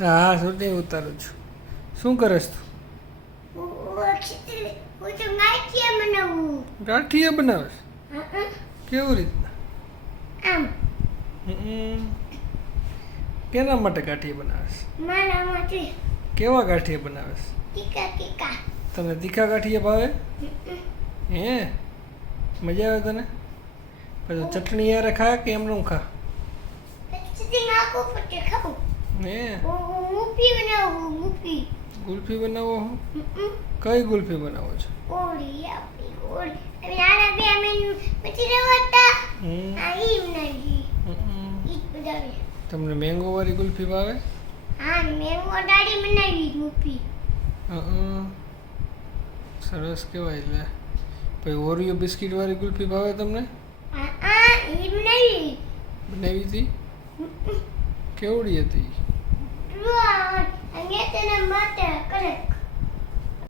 હા શૂટિંગ ઉતારું છું. શું કરસ તું? ગાંઠિયા બનાવેશ? કેવી રીતના? કેના માટે ગાંઠિયા બનાવેશ? કેવા ગાંઠિયા બનાવેશ? તને તીખા ગાંઠિયા ભાવે? હે મજા આવે તને? પછી ચટણી યારે ખા કે એમનું ખા? હે ગુલ્ફી બનાવો હો? કઈ ગુલ્ફી બનાવો છો? તમને મેંગો વાળી ગુલ્ફી ભાવે? સરસ કહેવાય. એટલે પછી ઓરિયો બિસ્કિટ વાળી ગુલ્ફી ભાવે તમને? બનાવી હતી? કેવડી હતી?